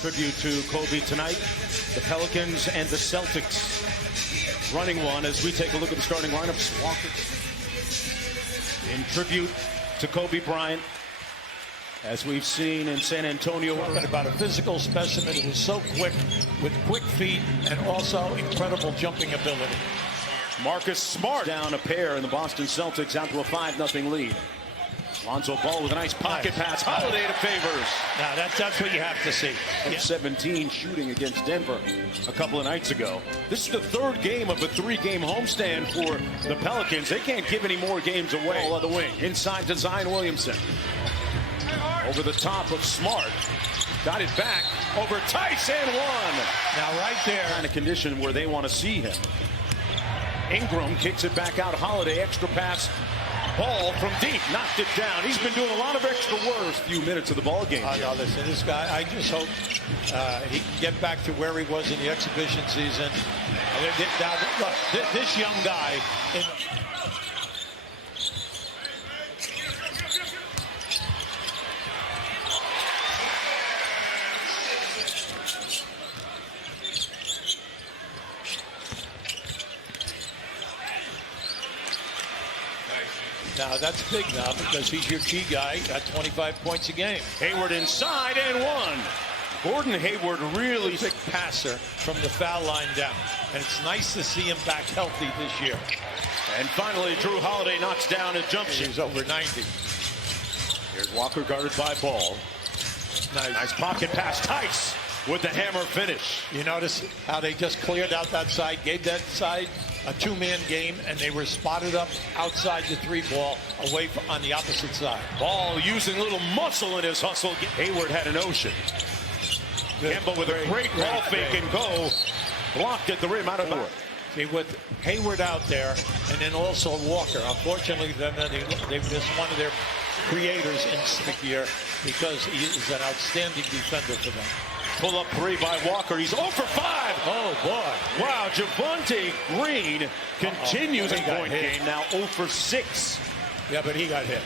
Tribute to Kobe tonight. The Pelicans and the Celtics running one as we take a look at the starting lineups. Walker in tribute to Kobe Bryant, as we've seen in San Antonio. Talking about a physical specimen who was so quick, with quick feet and also incredible jumping ability. Marcus Smart down a pair, and the Boston Celtics out to a 5-0 lead. Lonzo Ball with a nice pocket pass. Holiday to Favors. Now that's what you have to see. 17 shooting against Denver a couple of nights ago. This is the third game of a 3-game homestand for the Pelicans. They can't give any more games away. Ball on the wing. Inside to Zion Williamson. Over the top of Smart. Got it back. Over Tice and one. Now right there. Kind of condition where they want to see him. Ingram kicks it back out. Holiday, extra pass. Ball from deep, knocked it down. He's been doing a lot of extra work. Few minutes of the ball game. No, listen, this guy, I just hope he can get back to where he was in the exhibition season. Now, look, this young guy. Now, that's big now because he's your key guy, got 25 points a game. Hayward inside and one. Gordon Hayward really big passer from the foul line down. And it's nice to see him back healthy this year. And finally, Drew Holiday knocks down a jump shot. He's over 90. Here's Walker guarded by Ball. Nice pocket pass. Tice with the hammer finish. You notice how they just cleared out that side, gave that side a two-man game, and they were spotted up outside the three ball away on the opposite side. Ball using a little muscle in his hustle. Hayward had an ocean. Kemba with a great ball fake and go. Blocked at the rim out of bounds. See, with Hayward out there, and then also Walker. Unfortunately, then they missed one of their creators in here because he is an outstanding defender for them. Pull-up three by Walker. He's 0 for 5. Oh, boy. Wow, Javonte Green continues in point game. Now 0 for 6. Yeah, but he got hit.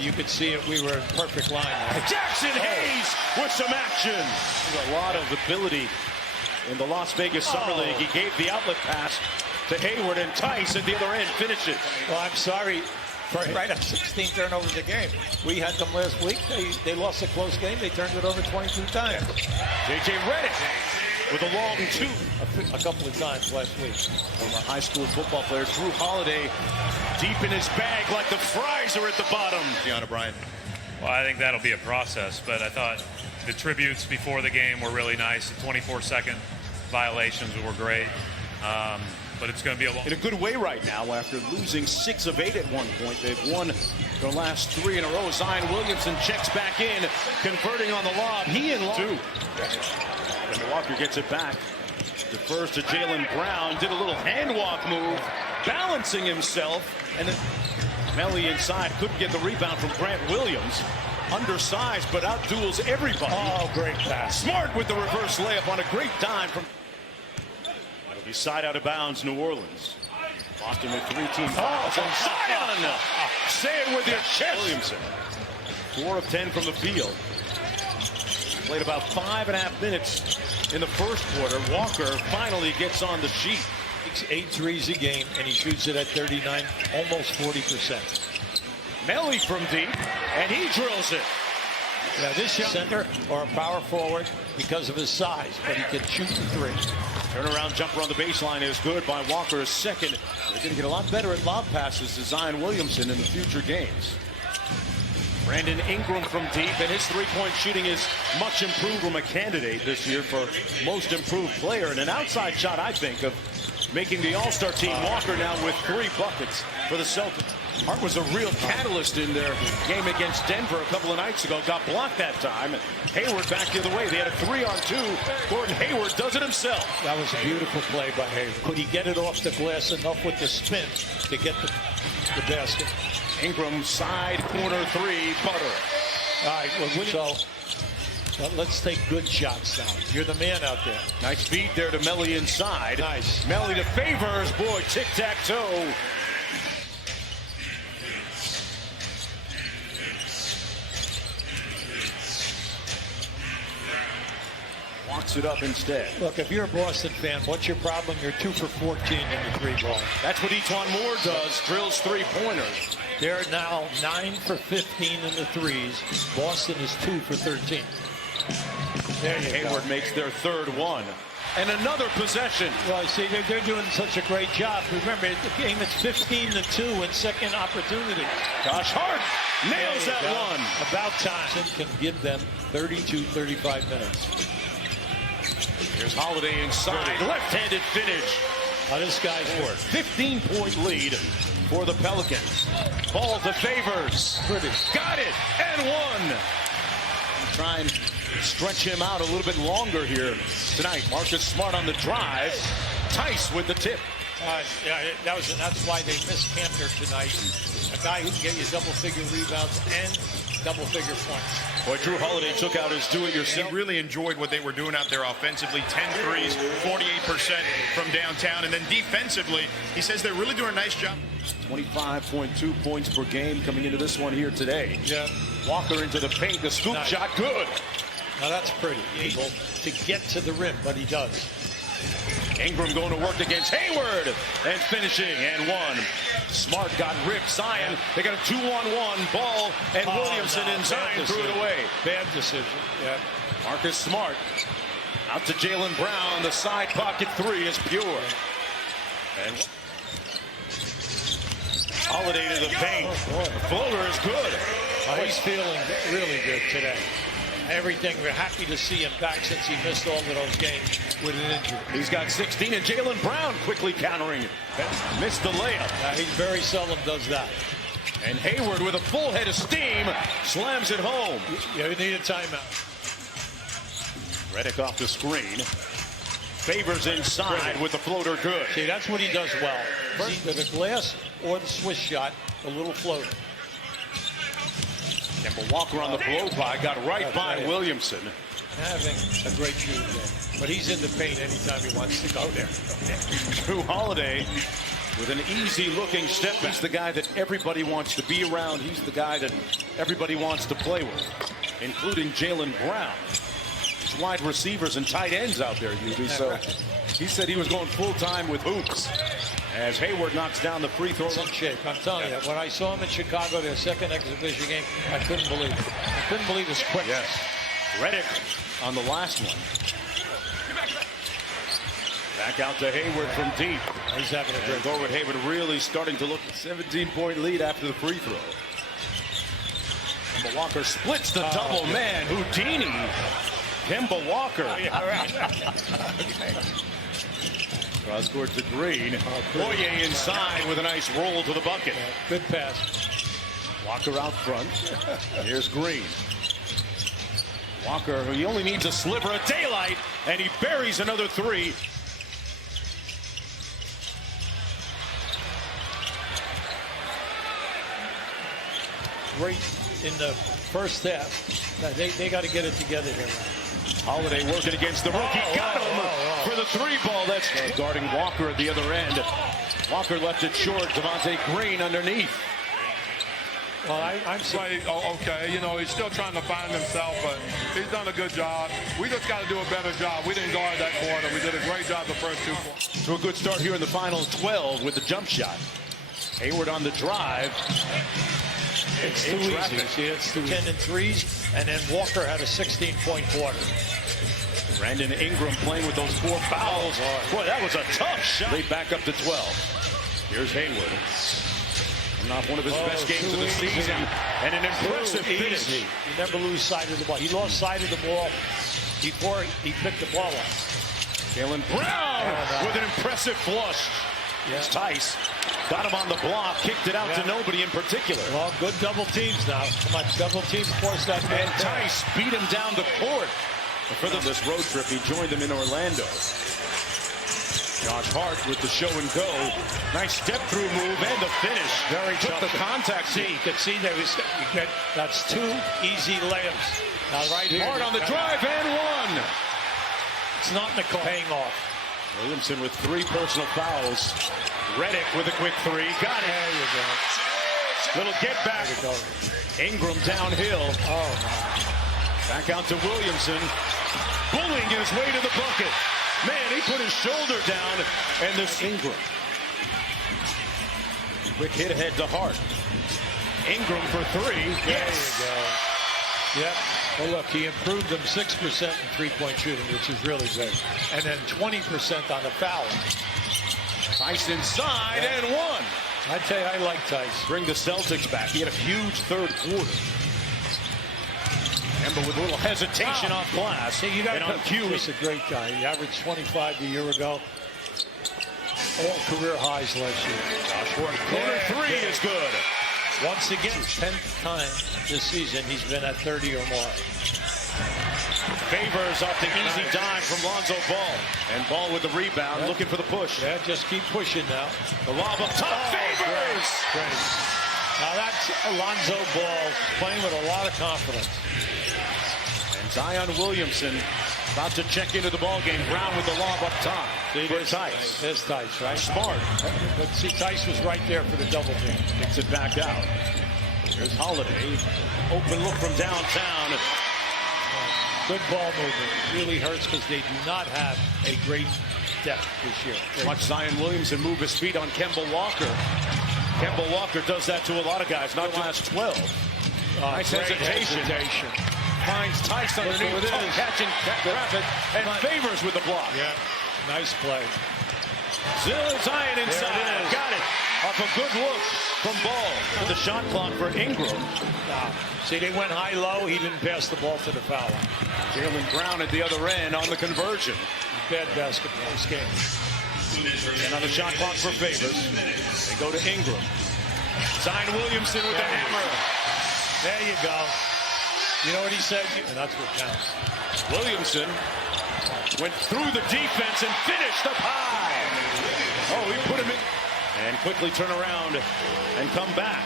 You could see it. We were in perfect line there. Jackson Hayes with some action. A lot of ability in the Las Vegas Summer League. He gave the outlet pass to Hayward, and Tice at the other end finishes. Well, I'm sorry. Right at 16 turnovers a game. We had them last week. They lost a close game. They turned it over 22 times. J.J. Redick with a long two. A couple of times last week. From a high school football player, Drew Holiday, deep in his bag like the fries are at the bottom. Deanna Bryant. Well, I think that'll be a process, but I thought the tributes before the game were really nice. The 24-second violations were great. But it's going to be a long... In a good way right now after losing 6 of 8 at one point. They've won their last 3 in a row. Zion Williamson checks back in, converting on the lob. He in long. 2. And Walker gets it back. The first to Jaylen Brown. Did a little hand walk move, balancing himself. And then Melly inside. Couldn't get the rebound from Grant Williams. Undersized, but outduels everybody. Oh, great pass. Smart with the reverse layup on a great dime from... He's side out of bounds, New Orleans. Boston with 3 team fouls. And Zion! Say it with your chest. Williamson. 4 of 10 from the field. Played about 5.5 minutes in the first quarter. Walker finally gets on the sheet. Makes 8 threes a game, and he shoots it at 39, almost 40%. Melly from deep, and he drills it. Yeah, this young center or a power forward because of his size, but he can shoot the 3. Turnaround jumper on the baseline is good by Walker. A second. They're going to get a lot better at lob passes to Zion Williamson in the future games. Brandon Ingram from deep, and his three-point shooting is much improved from a candidate this year for most improved player. And an outside shot, I think, of making the All-Star team. Walker now with 3 buckets for the Celtics. Hart was a real catalyst in their game against Denver a couple of nights ago. Got blocked that time. Hayward back the other way. They had a 3-on-2. Gordon Hayward does it himself. That was a beautiful play by Hayward. Could he get it off the glass enough with the spin to get the basket? Ingram side corner 3, butter. All right, well, so let's take good shots now. You're the man out there. Nice feed there to Melly inside. Nice. Melly to Favors. Boy, tic-tac-toe. Walks it up instead. Look, if you're a Boston fan, what's your problem? You're 2 for 14 in the three ball. That's what Etuan Moore does, drills three-pointers. They're now 9 for 15 in the threes. Boston is 2 for 13. There you Hayward go. makes their third one. And another possession. Well, see, they're doing such a great job. Remember, the game is 15-2 in second opportunity. Josh Hart nails that one. About time. Can give them 32-35 minutes. Here's Holiday inside, left-handed finish. Now this guy's work. 15-point lead for the Pelicans. Ball to Favors. Got it, and one. Try and stretch him out a little bit longer here tonight. Marcus Smart on the drive. Tice with the tip. Yeah, that's why they missed Cantor tonight. A guy who can get you double-figure rebounds and double-figure points. Boy, Drew Holiday took out his do-it-yourself. He really enjoyed what they were doing out there offensively. 10 threes, 48% from downtown. And then defensively, he says they're really doing a nice job. 25.2 points per game coming into this one here today. Yeah. Walker into the paint. The scoop shot, good. Now that's pretty. Able to get to the rim, but he does. Ingram going to work against Hayward and finishing and one. Smart got ripped. Zion, they got a 2-on-1 ball, and Williamson and Zion threw it away. Bad decision. Yeah. Marcus Smart out to Jaylen Brown. The side pocket three is pure. And Holiday to the paint. The floater is good. He's feeling really good today. Everything, we're happy to see him back since he missed all of those games with an injury. He's got 16, and Jaylen Brown quickly countering. Missed the layup. He very seldom does that. And Hayward with a full head of steam slams it home. Yeah, we need a timeout. Redick off the screen. Favors inside with the floater good. See, that's what he does well. Either the glass or the Swiss shot, a little floater. Kemba Walker on the blow by, got right by Williamson. Having a great shooting game. But he's in the paint anytime he wants to go there. Drew Holiday with an easy-looking step. He's the guy that everybody wants to be around. He's the guy that everybody wants to play with, including Jaylen Brown. There's wide receivers and tight ends out there, UB. So he said he was going full-time with hoops. As Hayward knocks down the free throw. Some shape. I'm telling you, when I saw him in Chicago, their second exhibition game, I couldn't believe it. I couldn't believe his quickness. Yes. Redick on the last one. Back out to Hayward from deep. He's having a great Gorwood Hayward really starting to look at 17-point lead after the free throw. Kemba Walker splits the double man. Houdini. Kemba Walker. Cross court to Green. Boye inside with a nice roll to the bucket. Good pass. Walker out front. Here's Green. Walker, he only needs a sliver of daylight, and he buries another three. Great in the first half. They got to get it together here. Holiday working against the rookie. Got him for the three ball. That's guarding Walker at the other end. Walker left it short. Devontae Green underneath. Well, I'm sorry. Oh, okay. You know, he's still trying to find himself, but he's done a good job. We just got to do a better job. We didn't guard that quarter. We did a great job the first 2 quarters. To a good start here in the final 12 with the jump shot. Hayward on the drive. It's too easy. See, it's 10 and 3s, and then Walker had a 16-point quarter. Brandon Ingram playing with those 4 fouls. Boy, that was a tough shot. They back up to 12. Here's Hayward. Coming off one of his best games of the season. And an impressive finish. You never lose sight of the ball. He lost sight of the ball before he picked the ball up. Jaylen Brown with an impressive flush. Yes, Tice got him on the block, kicked it out to nobody in particular. Well, good double teams now. Come on, double team force that man. And Tice beat him down the court. For this road trip, he joined them in Orlando. Josh Hart with the show and go. Nice step-through move and the finish. Very took tough. the contact. See, you can see there is. That's 2 easy layups. Now right here. Hart on the drive and one. It's not paying off. Williamson with 3 personal fouls. Redick with a quick 3. Got it. There you go. Little get back. Ingram downhill. Oh, my. Back out to Williamson. bullying his way to the bucket. Man, he put his shoulder down, and this Ingram. Quick hit ahead to Hart. Ingram for three. There you go. Yep. Well, look, he improved them 6% in three-point shooting, which is really good. And then 20% on the foul. Tice inside and one. I tell you, I like Tice. Bring the Celtics back. He had a huge third quarter. Kemba with a little hesitation off glass. Hey, you got and on cue. He's a great guy. He averaged 25 a year ago. All career highs last year. Corner three is good. Once again, 10th time this season he's been at 30 or more. Favors off the easy dime from Lonzo Ball. And Ball with the rebound, looking for the push. Yeah, just keep pushing now. The lob up top. Favors! Great. Now that's Lonzo Ball playing with a lot of confidence. And Zion Williamson about to check into the ball game. Brown with the lob up top. For Tice. There's Tice, right? Smart. But see, Tice was right there for the double team. Kicks it back out. There's Holiday. Open look from downtown. Good ball movement. It really hurts because they do not have a great depth this year. Watch Zion Williamson move his feet on Kemba Walker. Kemba Walker does that to a lot of guys, not last 12. Nice hesitation. Finds Tice underneath. Catching, grab it, and Favors with the block. Yeah, nice play. Zion inside. Got it. Off a good look from Ball. The shot clock for Ingram. See, they went high-low. He didn't pass the ball to the foul line. Jalen Brown at the other end on the conversion. Bad basketball this game. And on the shot clock for Favors. They go to Ingram. Zion Williamson with the hammer. There you go. You know what he said? And that's what counts. Williamson went through the defense and finished up high. Oh, he put him in. And quickly turn around and come back.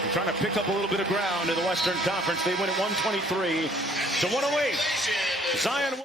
They're trying to pick up a little bit of ground in the Western Conference. They win at 123 to 108. Zion.